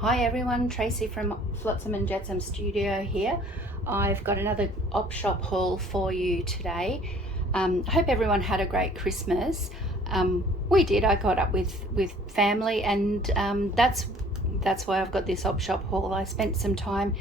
Hi everyone, Tracy from Flotsam and Jetsam Studio here. I've got another op shop haul for you today. I hope everyone had a great Christmas. We did. I got up with family, and that's why I've got this op shop haul. I spent some time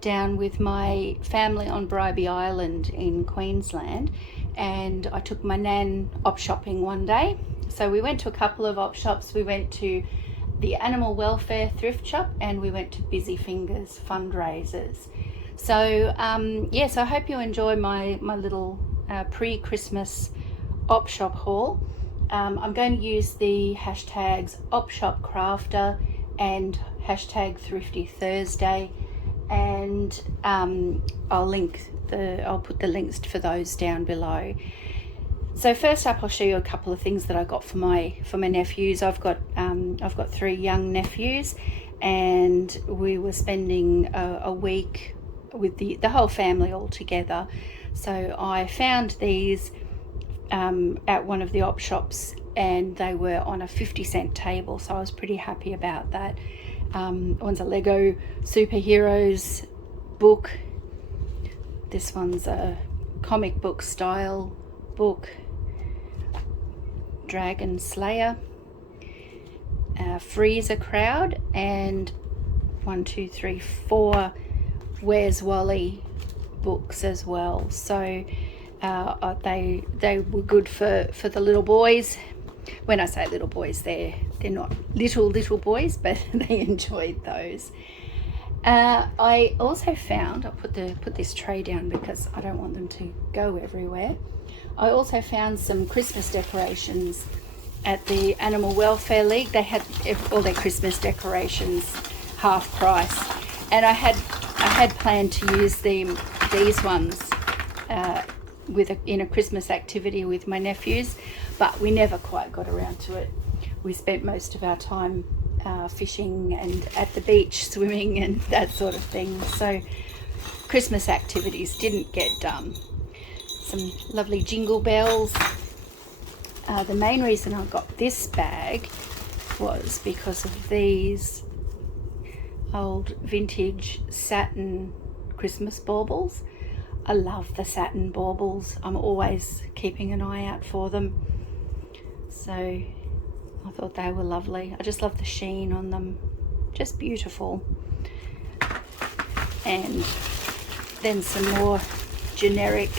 down with my family on Bribie Island in Queensland, and I took my nan op shopping one day. So we went to a couple of op shops. We went to the animal welfare thrift shop, and we went to Fingers Fundraisers. So yes, I hope you enjoy my little pre-Christmas op shop haul. I'm going to use the hashtags opshopcrafter and hashtag thrifty Thursday, and I'll put the links for those down below. So first up, I'll show you a couple of things that I got for my nephews. I've got 3 young nephews, and we were spending a week with the whole family all together. So I found these at one of the op shops, and they were on a 50-cent table, so I was pretty happy about that. One's a Lego superheroes book. This one's a comic book style book, Dragon Slayer, Freezer Crowd, and 4 Where's Wally books as well. So they were good for the little boys. When I say little boys, they're not little boys, but they enjoyed those. I also found, I'll put this tray down because I don't want them to go everywhere. I also found some Christmas decorations at the Animal Welfare League. They had all their Christmas decorations half price, and I had planned to use these ones in a Christmas activity with my nephews, but we never quite got around to it. We spent most of our time fishing and at the beach, swimming and that sort of thing. So Christmas activities didn't get done. Some lovely jingle bells. The main reason I got this bag was because of these old vintage satin Christmas baubles. I love the satin baubles. I'm always keeping an eye out for them. So I thought they were lovely. I just love the sheen on them. Just beautiful. And then some more generic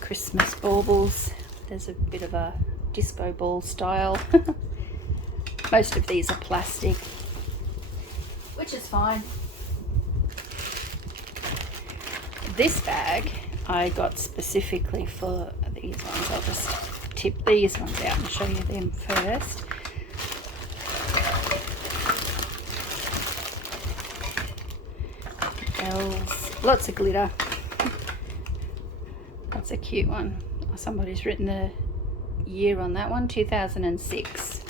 Christmas baubles. There's a bit of a disco ball style. Most of these are plastic, which is fine. This bag I got specifically for these ones. I'll just tip these ones out and show you them first. Bells, lots of glitter. That's a cute one. Somebody's written the year on that one, 2006.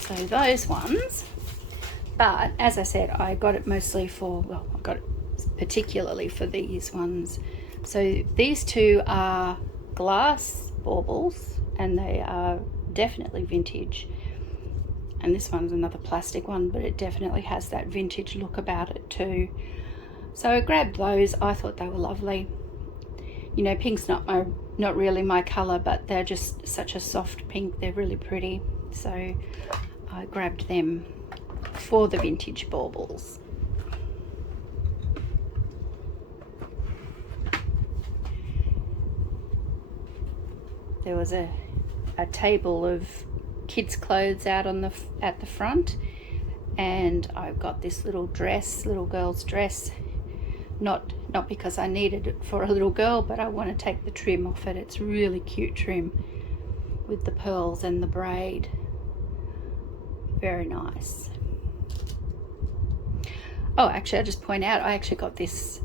So those ones. But as I said, I got it mostly for, well, I got it particularly for these ones. So these 2 are glass baubles, and they are definitely vintage. And this one's another plastic one, but it definitely has that vintage look about it too. So I grabbed those. I thought they were lovely. You know, pink's not really my colour, but they're just such a soft pink. They're really pretty. So I grabbed them for the vintage baubles. There was a table of kids' clothes out at the front, and I've got this little girl's dress. Not because I needed it for a little girl, but I want to take the trim off it. It's really cute trim with the pearls and the braid. Very nice. Oh, actually, I just point out, I actually got this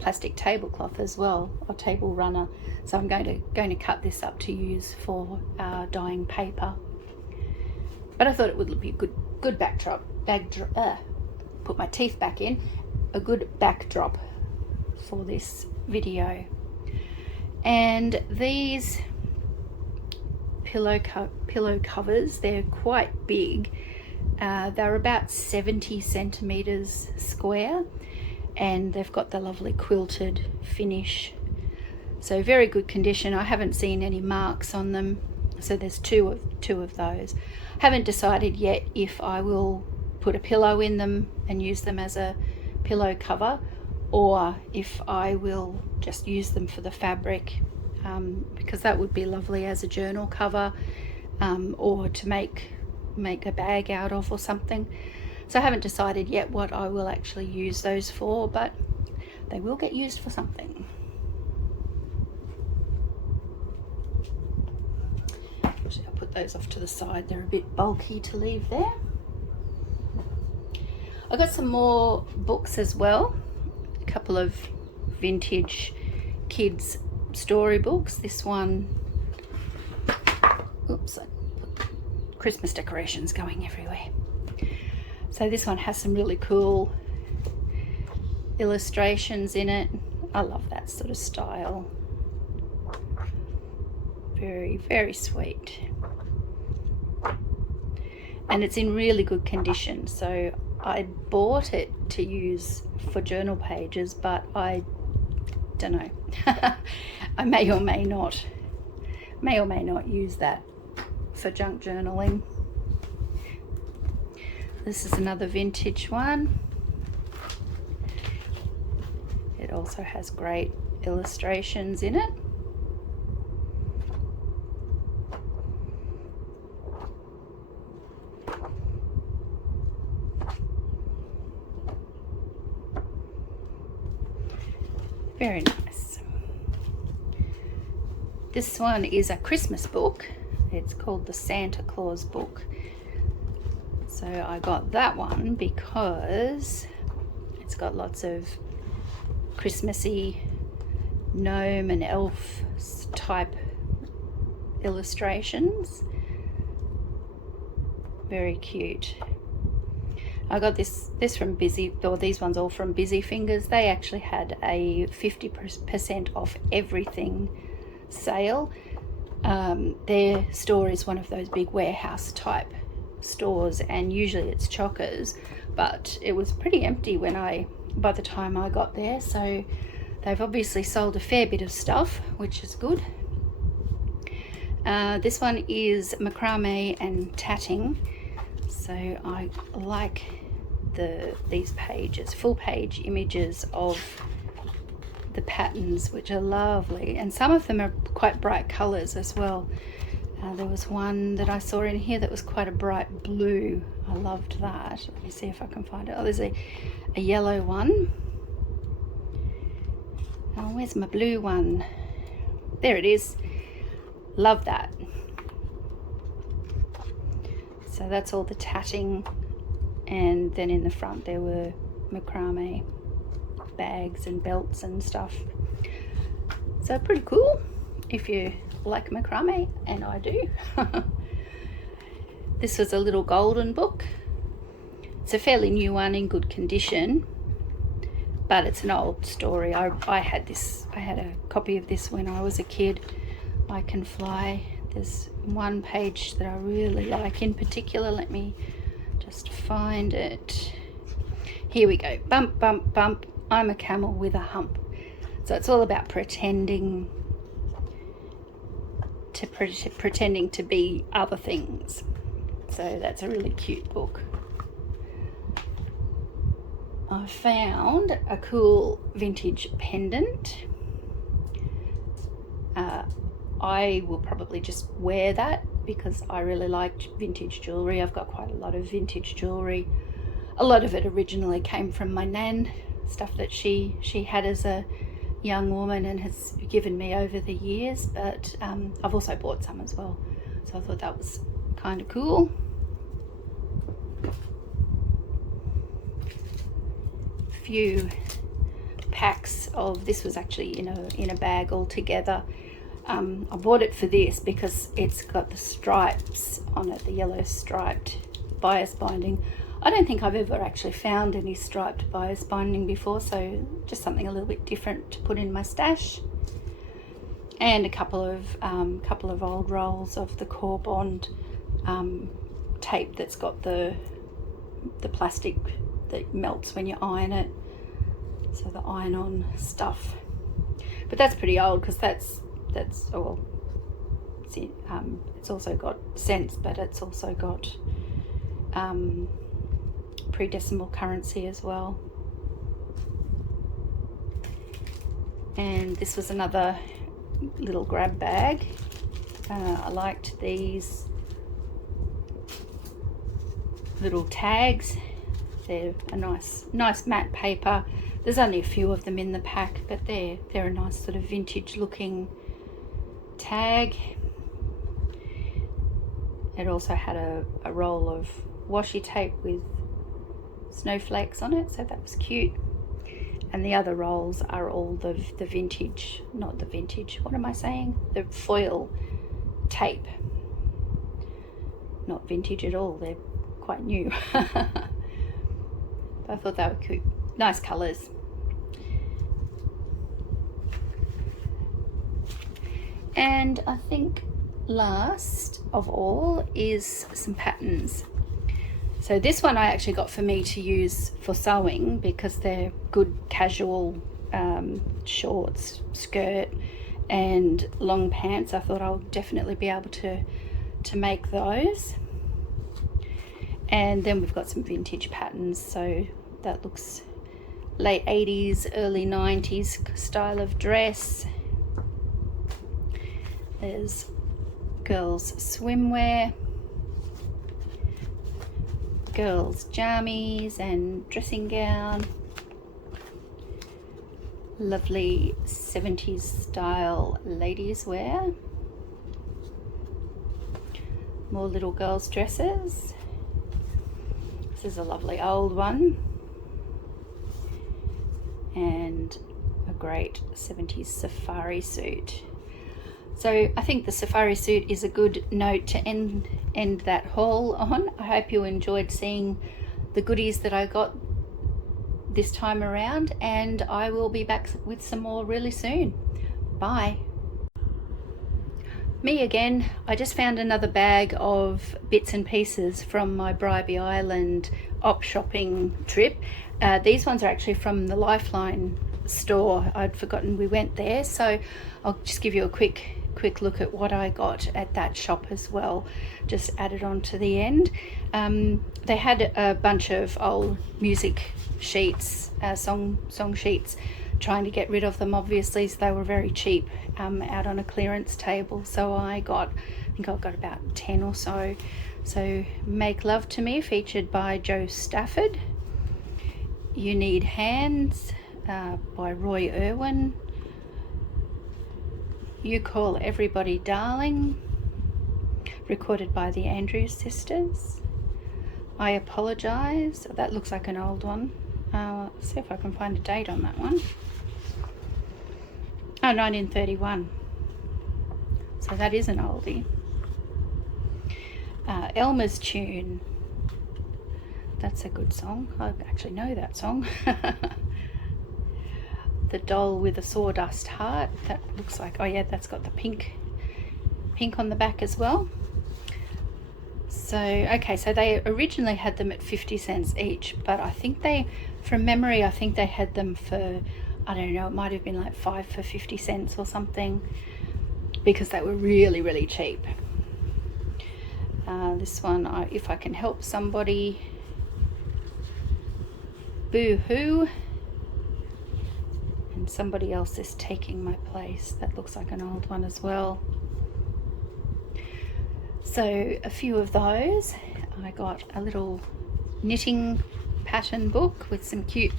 plastic tablecloth as well, a table runner. So I'm going to cut this up to use for dyeing paper. But I thought it would be a good backdrop. Put my teeth back in. A good backdrop for this video. And these pillow covers, they're quite big. They're about 70 centimeters square, and they've got the lovely quilted finish. So very good condition. I haven't seen any marks on them. So there's two of those. Haven't decided yet if I will put a pillow in them and use them as a pillow cover, or if I will just use them for the fabric, because that would be lovely as a journal cover, or to make a bag out of or something. So I haven't decided yet what I will actually use those for, but they will get used for something. Actually, I'll put those off to the side. They're a bit bulky to leave there. I got some more books as well. A couple of vintage kids storybooks. This one, oops, I put Christmas decorations going everywhere. So this one has some really cool illustrations in it. I love that sort of style. Very, very sweet. And it's in really good condition. So I bought it to use for journal pages, but I don't know. I may or may not use that for junk journaling. This is another vintage one. It also has great illustrations in it. Very nice. This one is a Christmas book. It's called the Santa Claus book. So I got that one because it's got lots of Christmassy gnome and elf type illustrations. Very cute. I got this from these ones all from Busy Fingers. They actually had a 50% off everything sale. Their store is one of those big warehouse type stores, and usually it's chockers, but it was pretty empty by the time I got there. So they've obviously sold a fair bit of stuff, which is good. This one is macrame and tatting. So I like these pages, full page images of the patterns, which are lovely, and some of them are quite bright colors as well. There was one that I saw in here that was quite a bright blue. I loved that. Let me see if I can find it. Oh, there's a yellow one. Oh, where's my blue one? There it is. Love that. So that's all the tatting, and then in the front there were macrame bags and belts and stuff. So pretty cool if you like macrame, and I do. This was a little golden book. It's a fairly new one in good condition, but it's an old story. I had a copy of this when I was a kid. I Can Fly. There's one page that I really like in particular. Let me just find it. Here we go. Bump, bump, bump. I'm a camel with a hump. So it's all about pretending to be other things. So that's a really cute book. I found a cool vintage pendant. I will probably just wear that because I really liked vintage jewellery. I've got quite a lot of vintage jewellery. A lot of it originally came from my nan, stuff that she had as a young woman and has given me over the years, but I've also bought some as well. So I thought that was kind of cool. A few packs of, this was actually in a bag all together. I bought it for this because it's got the stripes on it, the yellow striped bias binding. I don't think I've ever actually found any striped bias binding before, so just something a little bit different to put in my stash. and a couple of old rolls of the Core Bond tape that's got the plastic that melts when you iron it, so the iron-on stuff. But that's pretty old, because that's well, it's also got cents, but it's also got pre-decimal currency as well. And this was another little grab bag. I liked these little tags. They're a nice matte paper. There's only a few of them in the pack, but they're a nice sort of vintage looking tag. It also had a roll of washi tape with snowflakes on it, so that was cute. And the other rolls are all the vintage, not the vintage, what am I saying? The foil tape. Not vintage at all, they're quite new. But I thought they were cute. Nice colours. And I think last of all is some patterns. So this one I actually got for me to use for sewing, because they're good casual shorts, skirt and long pants. I thought I'll definitely be able to make those. And then we've got some vintage patterns, so that looks late 80s, early 90s style of dress. There's girls swimwear, girls jammies and dressing gown, lovely 70s style ladies wear, more little girls dresses. This is a lovely old one, and a great 70s safari suit. So I think the safari suit is a good note to end that haul on. I hope you enjoyed seeing the goodies that I got this time around, and I will be back with some more really soon. Bye. Me again. I just found another bag of bits and pieces from my Bribie Island op shopping trip. These ones are actually from the Lifeline store. I'd forgotten we went there, so I'll just give you a quick look at what I got at that shop as well. Just added on to the end. They had a bunch of old music sheets, song sheets, trying to get rid of them, obviously, so they were very cheap, out on a clearance table. So I think I got about 10 or so. So Make Love to Me, featured by Joe Stafford. You Need Hands by Roy Irwin. You Call Everybody Darling, recorded by the Andrews Sisters. I Apologize, that looks like an old one. Let's see if I can find a date on that one. Oh, 1931. So that is an oldie. Elmer's Tune. That's a good song. I actually know that song. The Doll with a Sawdust Heart. That looks like, oh yeah, that's got the pink on the back as well. So, okay, so they originally had them at 50 cents each, but I think from memory, I think they had them for, I don't know, it might have been like 5 for 50 cents or something, because they were really, really cheap. This one, If I Can Help Somebody. Boo Hoo. And Somebody Else Is Taking My Place. That looks like an old one as well. So a few of those. I got a little knitting pattern book with some cute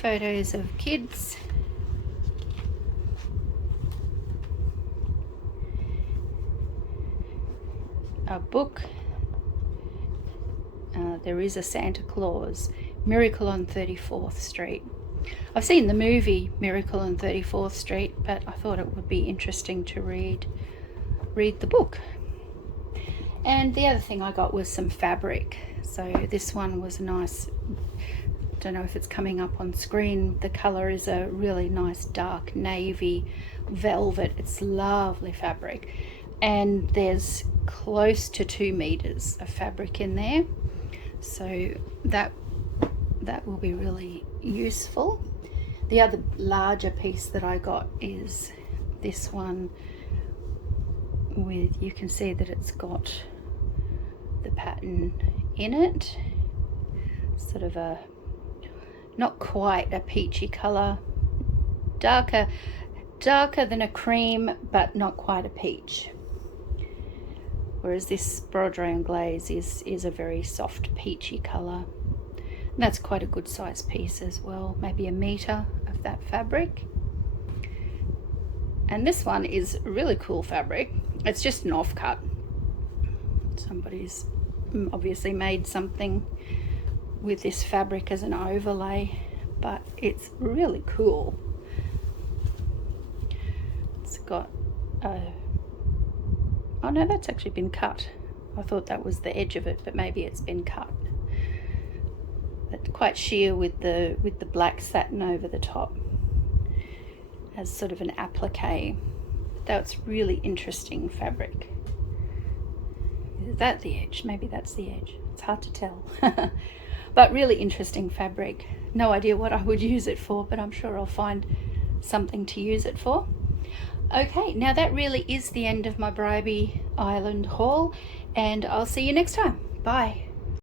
photos of kids. A book. There is a Santa Claus, Miracle on 34th Street. I've seen the movie Miracle on 34th Street, but I thought it would be interesting to read the book. And the other thing I got was some fabric. So this one was a nice don't know if it's coming up on screen. The color is a really nice dark navy velvet. It's lovely fabric, and there's close to 2 meters of fabric in there, so that will be really useful. The other larger piece that I got is this one with, you can see that it's got the pattern in it, sort of a, not quite a peachy color, darker than a cream, but not quite a peach. Whereas this Broderie Anglaise is a very soft peachy color. And that's quite a good size piece as well, maybe 1 meter of that fabric. And this one is really cool fabric. It's just an offcut. Somebody's obviously made something with this fabric as an overlay, but it's really cool. It's got a, oh no, that's actually been cut. I thought that was the edge of it, but maybe it's been cut. But quite sheer with the black satin over the top as sort of an applique. That's really interesting fabric. Is that the edge? Maybe that's the edge. It's hard to tell. But really interesting fabric. No idea what I would use it for, but I'm sure I'll find something to use it for. Okay, now that really is the end of my Bribie Island haul, and I'll see you next time. Bye.